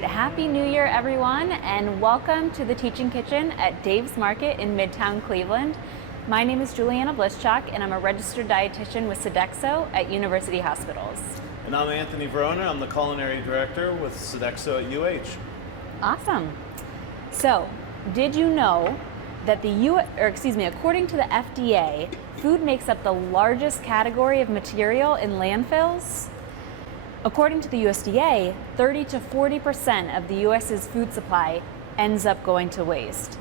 right, Happy New Year everyone, and welcome to the Teaching Kitchen at Dave's Market in Midtown Cleveland. My name is Juliana Blischak and I'm a registered dietitian with Sodexo at University Hospitals. And I'm Anthony Verona. I'm the culinary director with Sodexo at UH. Awesome. So, did you know that according to the FDA, food makes up the largest category of material in landfills? According to the USDA, 30 to 40% of the US's food supply ends up going to waste.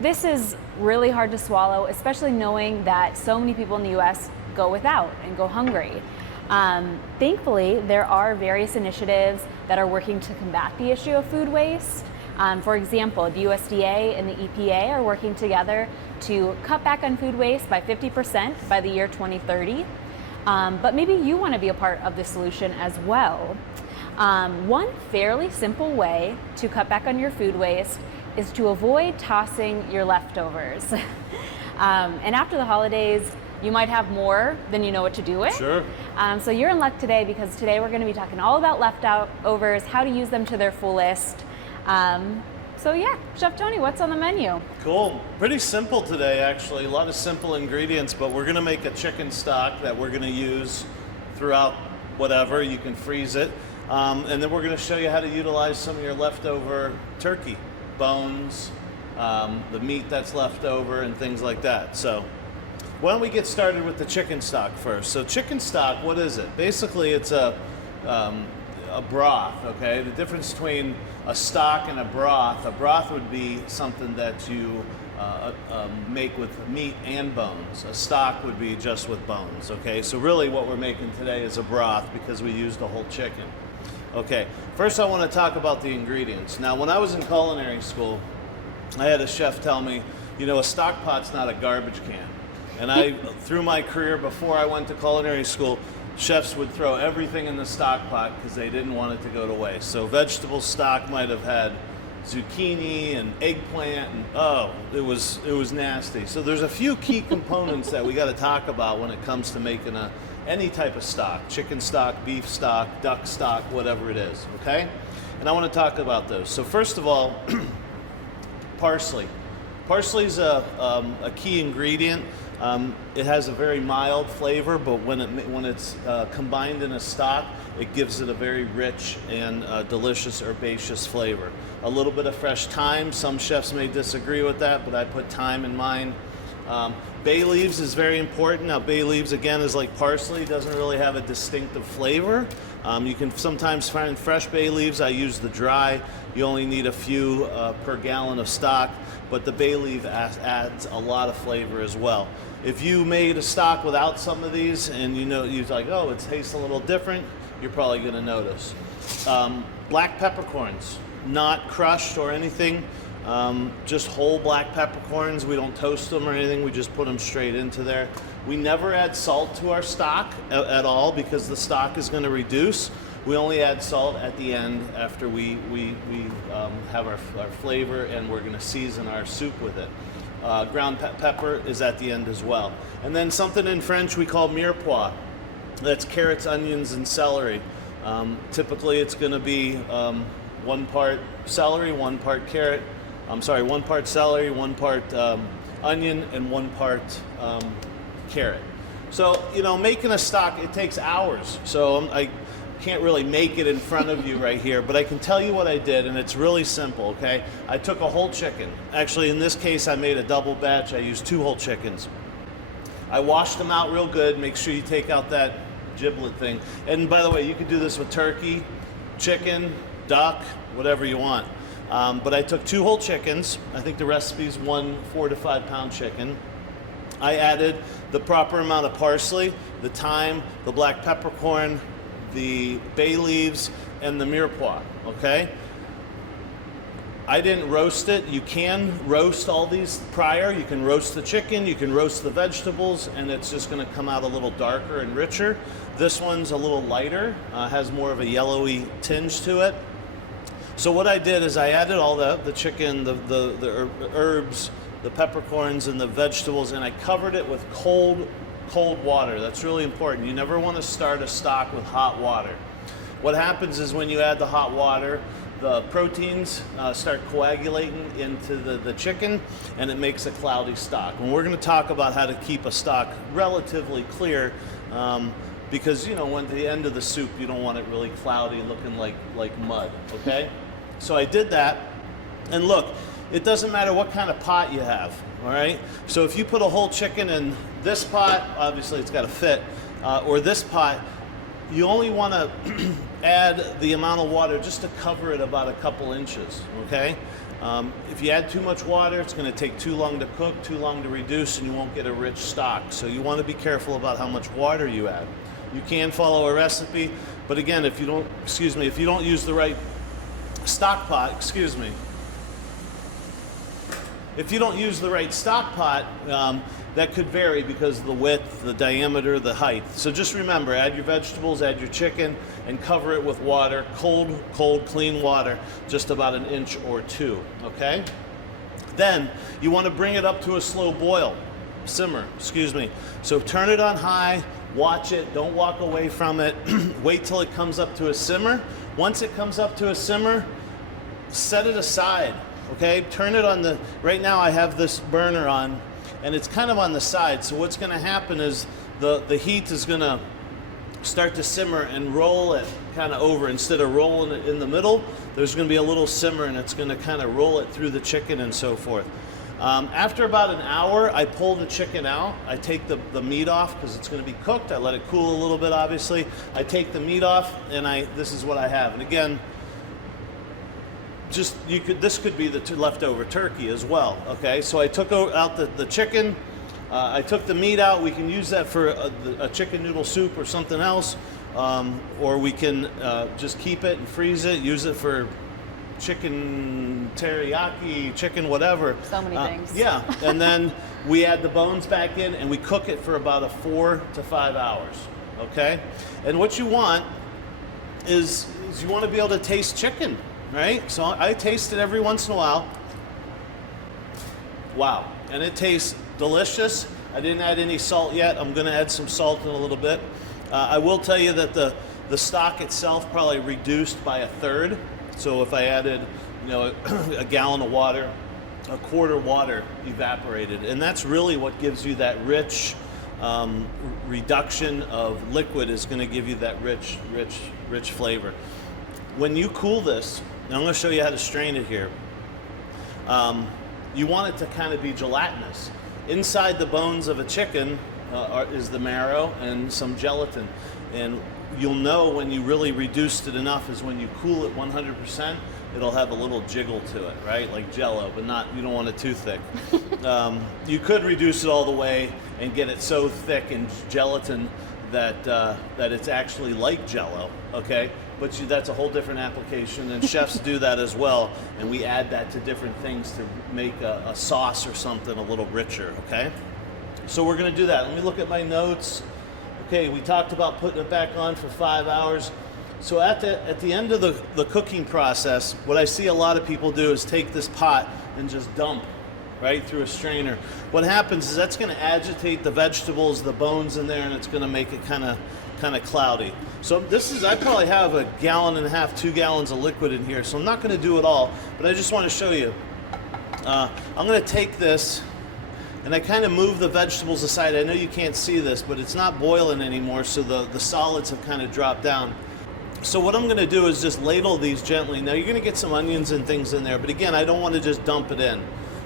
This is really hard to swallow, especially knowing that so many people in the US go without and go hungry. Thankfully, there are various initiatives that are working to combat the issue of food waste. For example, the USDA and the EPA are working together to cut back on food waste by 50% by the year 2030. But maybe you want to be a part of the solution as well. One fairly simple way to cut back on your food waste is to avoid tossing your leftovers. And after the holidays, you might have more than you know what to do with. Sure. So you're in luck today, because today we're going to be talking all about leftovers, how to use them to their fullest. So yeah, Chef Tony, what's on the menu? Cool. Pretty simple today, actually. A lot of simple ingredients, but we're going to make a chicken stock that we're going to use throughout whatever. You can freeze it. And then we're going to show you how to utilize some of your leftover turkey bones, the meat that's left over, and things like that. So why don't we get started with the chicken stock first? So chicken stock, what is it? Basically, it's a broth, okay? The difference between a stock and a broth would be something that you make with meat and bones. A stock would be just with bones, okay? So really what we're making today is a broth because we used a whole chicken. Okay, first I want to talk about the ingredients. Now, when I was in culinary school, I had a chef tell me, you know, a stock pot's not a garbage can. And through my career before I went to culinary school, chefs would throw everything in the stock pot because they didn't want it to go to waste. So vegetable stock might have had zucchini and eggplant, and it was nasty. So there's a few key components that we got to talk about when it comes to making any type of stock: chicken stock, beef stock, duck stock, whatever it is. Okay, and I want to talk about those. So first of all, parsley. Parsley is a key ingredient. It has a very mild flavor, but when it's combined in a stock, it gives it a very rich and delicious herbaceous flavor. A little bit of fresh thyme. Some chefs may disagree with that, but I put thyme in mine. Bay leaves is very important. Now, bay leaves, again, is like parsley. Doesn't really have a distinctive flavor. You can sometimes find fresh bay leaves. I use the dry. You only need a few per gallon of stock, but the bay leaf adds a lot of flavor as well. If you made a stock without some of these and you're like, oh, it tastes a little different, you're probably going to notice. Black peppercorns, not crushed or anything, just whole black peppercorns. We don't toast them or anything, we just put them straight into there. We never add salt to our stock at all because the stock is going to reduce. We only add salt at the end after we have our flavor, and we're going to season our soup with it. Ground pepper is at the end as well. And then something in French we call mirepoix. That's carrots, onions, and celery. Typically it's going to be 1 part celery, 1 part carrot. 1 part celery, 1 part onion, and 1 part carrot. So, making a stock, it takes hours. So I can't really make it in front of you right here, but I can tell you what I did, and it's really simple, okay? I took a whole chicken. Actually, in this case, I made a double batch. I used 2 whole chickens. I washed them out real good. Make sure you take out that giblet thing. And by the way, you can do this with turkey, chicken, duck, whatever you want. But I took 2 whole chickens. I think the recipe's 1 4 to 5 pound chicken. I added the proper amount of parsley, the thyme, the black peppercorn, the bay leaves, and the mirepoix, okay? I didn't roast it. You can roast all these prior. You can roast the chicken, you can roast the vegetables, and it's just gonna come out a little darker and richer. This one's a little lighter, has more of a yellowy tinge to it. So what I did is I added all the chicken, the herbs, the peppercorns, and the vegetables, and I covered it with cold water. That's really important. You never want to start a stock with hot water. What happens is when you add the hot water, the proteins start coagulating into the chicken, and it makes a cloudy stock. And we're going to talk about how to keep a stock relatively clear, because when at the end of the soup, you don't want it really cloudy, looking like mud. Okay, so I did that, and look, it doesn't matter what kind of pot you have. All right, so if you put a whole chicken in this pot, obviously it's got to fit, or this pot, you only want to add the amount of water just to cover it about a couple inches, okay? If you add too much water, it's going to take too long to cook, too long to reduce, and you won't get a rich stock. So you want to be careful about how much water you add. You can follow a recipe, but again, if you don't use the right stock pot, if you don't use the right stock pot, that could vary because of the width, the diameter, the height. So just remember, add your vegetables, add your chicken, and cover it with water, cold, clean water, just about an inch or two, okay? Then you want to bring it up to a slow boil, simmer. So turn it on high, watch it, don't walk away from it, wait till it comes up to a simmer. Once it comes up to a simmer, set it aside, okay? Turn it on right now I have this burner on, and it's kind of on the side. So what's going to happen is the heat is going to start to simmer and roll it kind of over. Instead of rolling it in the middle, there's going to be a little simmer, and it's going to kind of roll it through the chicken and so forth. After about an hour, I pull the chicken out. I take the meat off because it's going to be cooked. I let it cool a little bit, obviously. I take the meat off, and this is what I have. And again, this could be the leftover turkey as well, okay? So I took out the chicken, I took the meat out. We can use that for a chicken noodle soup or something else, or we can just keep it and freeze it, use it for chicken teriyaki, chicken whatever. So many things. Yeah, and then we add the bones back in, and we cook it for about 4 to 5 hours, okay? And what you want is you want to be able to taste chicken. Right? So I taste it every once in a while. Wow. And it tastes delicious. I didn't add any salt yet. I'm going to add some salt in a little bit. I will tell you that the stock itself probably reduced by 1/3. So if I added, a gallon of water, 1/4 water evaporated. And that's really what gives you that rich reduction of liquid, is going to give you that rich flavor. When you cool this, now I'm going to show you how to strain it here. You want it to kind of be gelatinous. Inside the bones of a chicken is the marrow and some gelatin. And you'll know when you really reduced it enough is when you cool it 100%, it'll have a little jiggle to it, right? Like Jell-O, but you don't want it too thick. You could reduce it all the way and get it so thick in gelatin that it's actually like Jell-O, okay? But that's a whole different application, and chefs do that as well, and we add that to different things to make a sauce or something a little richer, okay? So we're gonna do that. Let me look at my notes. Okay, we talked about putting it back on for 5 hours. So at the end of the cooking process, what I see a lot of people do is take this pot and just dump right through a strainer. What happens is that's going to agitate the vegetables, the bones in there, and it's going to make it kind of cloudy. So I probably have 1.5 gallons, 2 gallons of liquid in here, so I'm not going to do it all, but I just want to show you. I'm going to take this, and I kind of move the vegetables aside. I know you can't see this, but it's not boiling anymore, so the solids have kind of dropped down. So what I'm going to do is just ladle these gently. Now you're going to get some onions and things in there, but again, I don't want to just dump it in.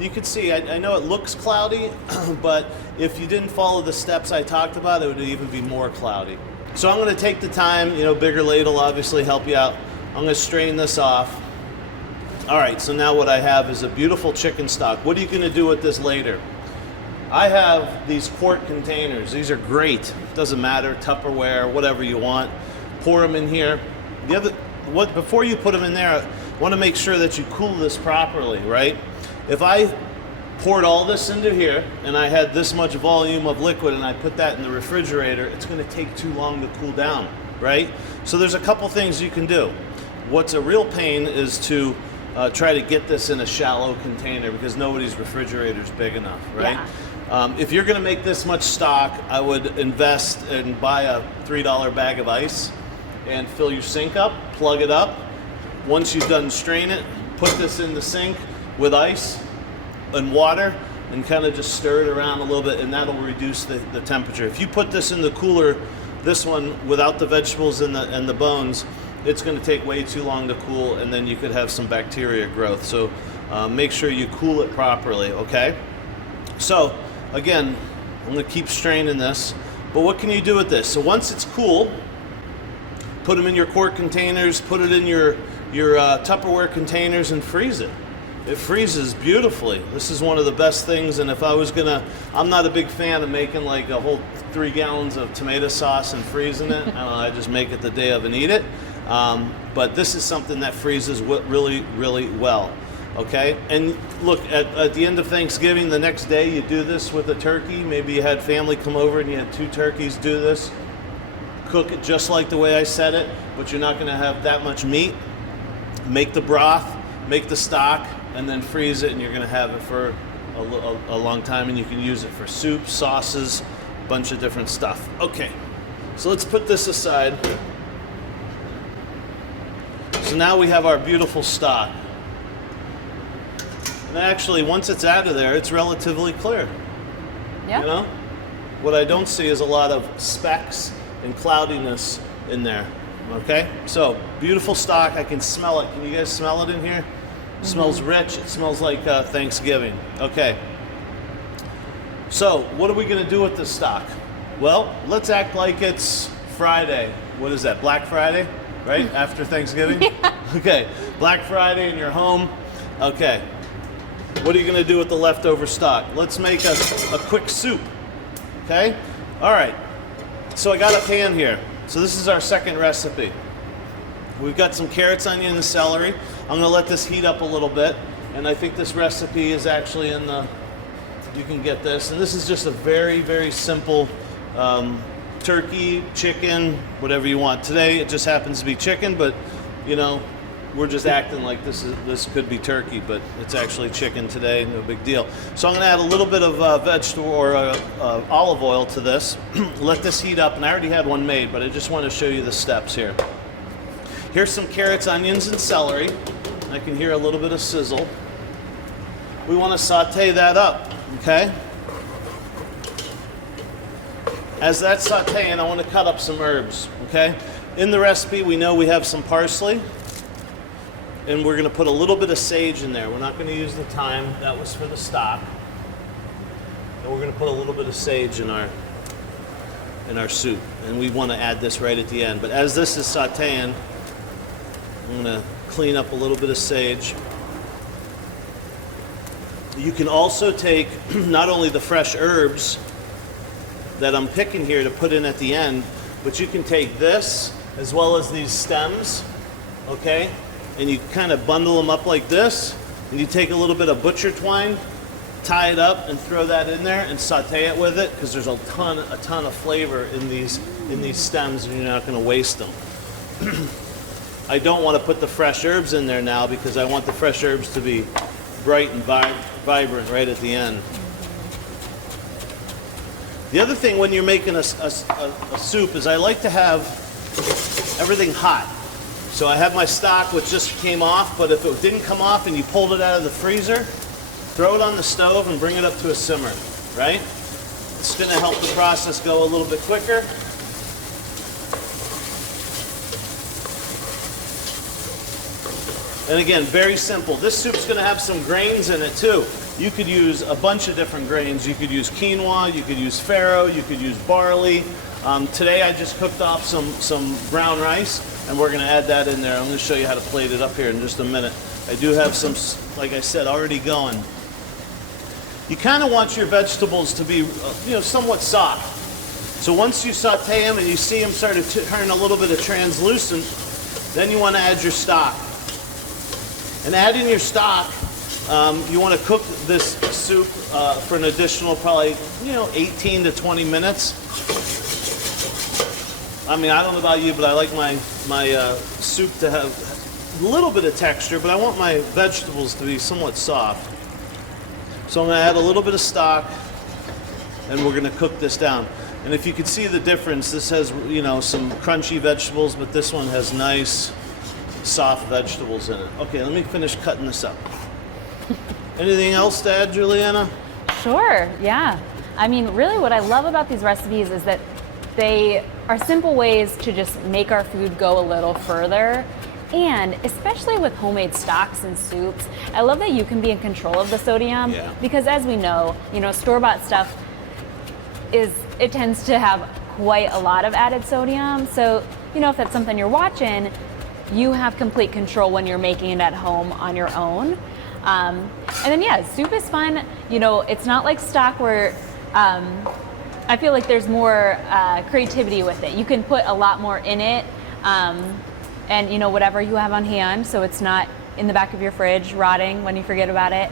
You can see, I know it looks cloudy, but if you didn't follow the steps I talked about, it would even be more cloudy. So I'm going to take the time, bigger ladle obviously help you out. I'm going to strain this off. All right, so now what I have is a beautiful chicken stock. What are you going to do with this later? I have these quart containers. These are great. Doesn't matter, Tupperware, whatever you want. Pour them in here. Before you put them in there, I want to make sure that you cool this properly, right? If I poured all this into here and I had this much volume of liquid and I put that in the refrigerator, it's going to take too long to cool down, right? So there's a couple things you can do. What's a real pain is to try to get this in a shallow container because nobody's refrigerator is big enough, right? Yeah. If you're going to make this much stock, I would invest and buy a $3 bag of ice and fill your sink up, plug it up, Once you've done strain it, put this in the sink with ice and water and kind of just stir it around a little bit, and that'll reduce the temperature. If you put this in the cooler, this one without the vegetables and the bones, it's going to take way too long to cool, and then you could have some bacteria growth. So make sure you cool it properly, okay? So again, I'm going to keep straining this, but what can you do with this? So once it's cool, put them in your quart containers, put it in your Tupperware containers, and freeze it. It freezes beautifully. This is one of the best things, and if I was gonna, I'm not a big fan of making like a whole 3 gallons of tomato sauce and freezing it. I don't know, I just make it the day of and eat it. But this is something that freezes really, really well. Okay, and look, at the end of Thanksgiving, the next day you do this with a turkey. Maybe you had family come over and you had 2 turkeys. Do this. Cook it just like the way I said it, but you're not gonna have that much meat. Make the broth, make the stock, and then freeze it, and you're going to have it for a long time, and you can use it for soup, sauces, a bunch of different stuff. Okay, so let's put this aside. So now we have our beautiful stock. And actually, once it's out of there, it's relatively clear. Yeah. You know? What I don't see is a lot of specks and cloudiness in there. Okay, so beautiful stock. I can smell it. Can you guys smell it in here? It smells rich. It smells like Thanksgiving. Okay, so what are we going to do with this stock? Well, let's act like it's Friday. What is that, Black Friday, right? After Thanksgiving? Yeah. Okay, Black Friday and you're home. Okay, what are you going to do with the leftover stock? Let's make a quick soup. Okay, all right, so I got a pan here. So this is our second recipe. We've got some carrots, onion, and celery. I'm gonna let this heat up a little bit, and I think this recipe is actually in the, you can get this, and this is just a very, very simple turkey, chicken, whatever you want. Today it just happens to be chicken, but you know, we're just acting like this could be turkey, but it's actually chicken today, no big deal. So I'm gonna add a little bit of vegetable or olive oil to this. Let this heat up, and I already had one made, but I just want to show you the steps here. Here's some carrots, onions, and celery. I can hear a little bit of sizzle. We want to saute that up, okay? As that's sauteing, I want to cut up some herbs, okay? In the recipe, we know we have some parsley, and we're going to put a little bit of sage in there. We're not going to use the thyme. That was for the stock. And we're going to put a little bit of sage in our soup, and we want to add this right at the end. But as this is sauteing, I'm going to clean up a little bit of sage. You can also take not only the fresh herbs that I'm picking here to put in at the end, but you can take this as well as these stems, okay? And you kind of bundle them up like this, and you take a little bit of butcher twine, tie it up, and throw that in there and saute it with it, because there's a ton of flavor in these stems, and you're not going to waste them. I don't want to put the fresh herbs in there now because I want the fresh herbs to be bright and vibrant right at the end. The other thing when you're making a soup is I like to have everything hot. So I have my stock which just came off, but if it didn't come off and you pulled it out of the freezer, throw it on the stove and bring it up to a simmer, right? It's going to help the process go a little bit quicker. And again, very simple. This soup's going to have some grains in it too. You could use a bunch of different grains. You could use quinoa, you could use farro, you could use barley. Today I just cooked off some brown rice, and we're going to add that in there. I'm going to show you how to plate it up here in just a minute. I do have some, like I said, already going. You kind of want your vegetables to be, somewhat soft. So once you saute them and you see them start to turn a little bit of translucent, then you want to add your stock. And adding your stock, you want to cook this soup for an additional probably 18 to 20 minutes. I mean, I don't know about you, but I like my soup to have a little bit of texture, but I want my vegetables to be somewhat soft. So I'm going to add a little bit of stock, and we're going to cook this down. And if you can see the difference, this has some crunchy vegetables, but this one has nice, soft vegetables in it. Okay, let me finish cutting this up. Anything else to add, Juliana? Sure, yeah. I mean, really what I love about these recipes is that they are simple ways to just make our food go a little further. And especially with homemade stocks and soups, I love that you can be in control of the sodium. Yeah. Because as we know, store-bought stuff it tends to have quite a lot of added sodium. So, if that's something you're watching, you have complete control when you're making it at home on your own. And then, yeah, soup is fun. It's not like stock where I feel like there's more creativity with it. You can put a lot more in it, and whatever you have on hand, so it's not in the back of your fridge rotting when you forget about it.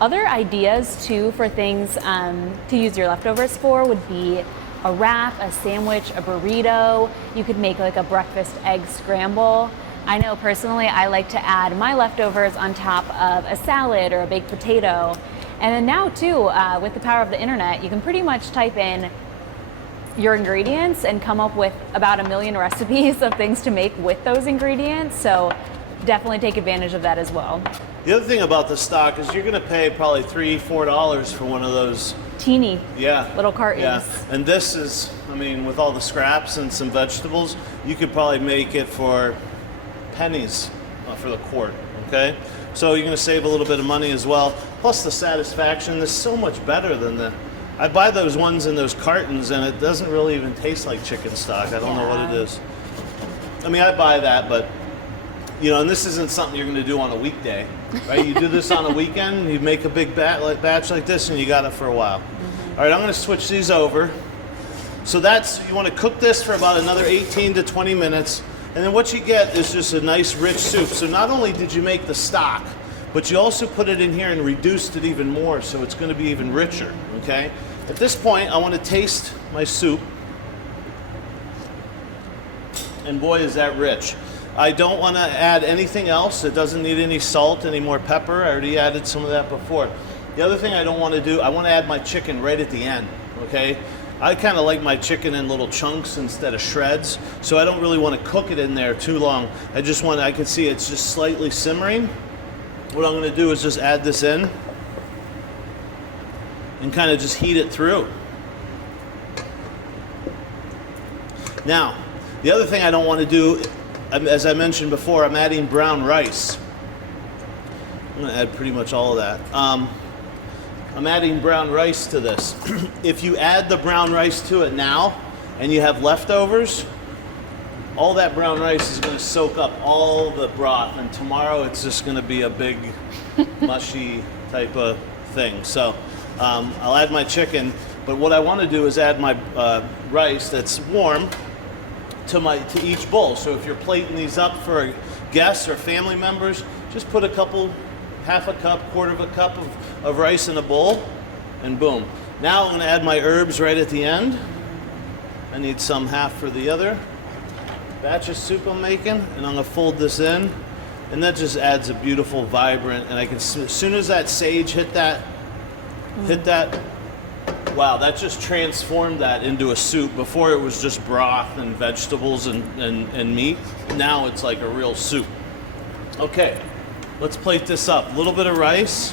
Other ideas too for things to use your leftovers for would be a wrap, a sandwich, a burrito. You could make like a breakfast egg scramble. I know personally I like to add my leftovers on top of a salad or a baked potato. And then now too, with the power of the internet, you can pretty much type in your ingredients and come up with about 1 million recipes of things to make with those ingredients. So definitely take advantage of that as well. The other thing about the stock is you're going to pay probably $3-4 for one of those Teeny little cartons. Yeah, and this is, with all the scraps and some vegetables, you could probably make it for pennies for the quart, okay? So you're going to save a little bit of money as well. Plus the satisfaction is so much better than I buy those ones in those cartons and it doesn't really even taste like chicken stock. I don't know what it is. I buy that, but and this isn't something you're going to do on a weekday, right? You do this on a weekend, you make a big batch like this, and you got it for a while. All right, I'm going to switch these over. So you want to cook this for about another 18 to 20 minutes, and then what you get is just a nice rich soup. So not only did you make the stock, but you also put it in here and reduced it even more, so it's going to be even richer, okay? At this point, I want to taste my soup, and boy, is that rich. I don't want to add anything else. It doesn't need any salt, any more pepper. I already added some of that before. The other thing I don't want to do, I want to add my chicken right at the end, okay? I kind of like my chicken in little chunks instead of shreds, so I don't really want to cook it in there too long. I can see it's just slightly simmering. What I'm going to do is just add this in and kind of just heat it through. Now, the other thing I don't want to do, as I mentioned before, I'm adding brown rice. I'm going to add pretty much all of that. I'm adding brown rice to this. If you add the brown rice to it now and you have leftovers, all that brown rice is going to soak up all the broth, and tomorrow it's just going to be a big mushy type of thing. So I'll add my chicken, but what I want to do is add my rice that's warm to each bowl. So if you're plating these up for guests or family members, just put half a cup, quarter of a cup of rice in a bowl, and boom. Now I'm going to add my herbs right at the end. I need some half for the other batch of soup I'm making, and I'm going to fold this in, and that just adds a beautiful, vibrant, and I can, as soon as that sage hit that, wow, that just transformed that into a soup. Before it was just broth and vegetables and meat. Now it's like a real soup. Okay, let's plate this up. A little bit of rice.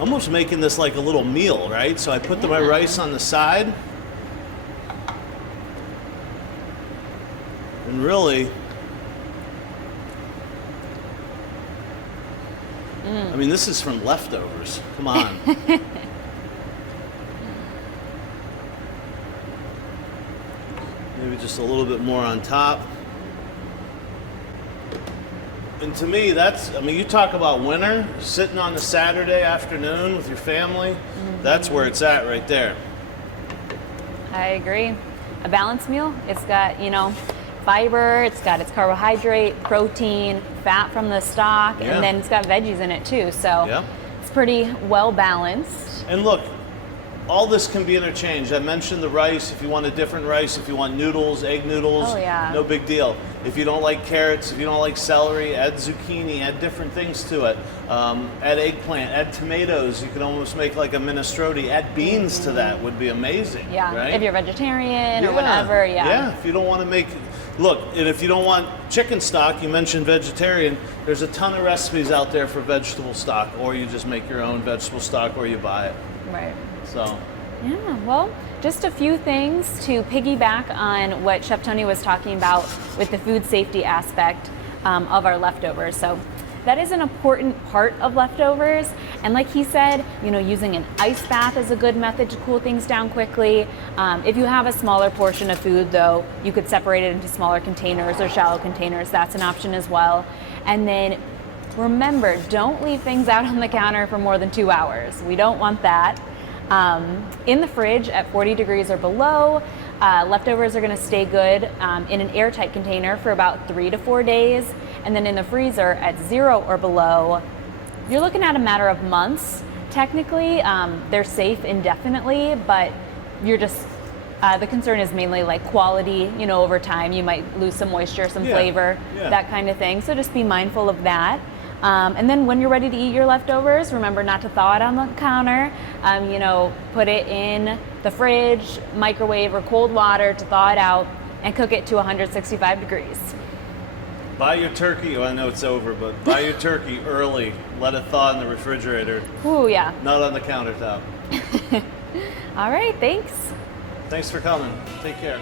Almost making this like a little meal, right? So I put my rice on the side. And really, this is from leftovers. Come on. Maybe just a little bit more on top. And to me, you talk about winter, sitting on a Saturday afternoon with your family, that's where it's at right there. I agree. A balanced meal, it's got, fiber, it's got its carbohydrate, protein, fat from the stock, and then it's got veggies in it too. So it's pretty well balanced. And look, all this can be interchanged. I mentioned the rice. If you want a different rice, if you want noodles, egg noodles, no big deal. If you don't like carrots, if you don't like celery, add zucchini, add different things to it. Add eggplant, add tomatoes. You can almost make like a minestrone. Add beans to that would be amazing. Yeah, right? If you're vegetarian or whatever, Yeah, if you don't want to make, look, and if you don't want chicken stock, you mentioned vegetarian, there's a ton of recipes out there for vegetable stock, or you just make your own vegetable stock or you buy it. Right. So, yeah, well, just a few things to piggyback on what Chef Tony was talking about with the food safety aspect of our leftovers. So that is an important part of leftovers. And like he said, using an ice bath is a good method to cool things down quickly. If you have a smaller portion of food though, you could separate it into smaller containers or shallow containers. That's an option as well. And then remember, don't leave things out on the counter for more than 2 hours. We don't want that. In the fridge at 40 degrees or below, leftovers are going to stay good in an airtight container for about 3 to 4 days. And then in the freezer at 0 or below, you're looking at a matter of months. Technically, they're safe indefinitely, but you're just, the concern is mainly like quality, over time. You might lose some moisture, some flavor, that kind of thing. So just be mindful of that. And then when you're ready to eat your leftovers, remember not to thaw it on the counter. Put it in the fridge, microwave, or cold water to thaw it out and cook it to 165 degrees. Buy your turkey, well, I know it's over, but buy your turkey early. Let it thaw in the refrigerator. Ooh, yeah. Not on the countertop. All right, thanks. Thanks for coming. Take care.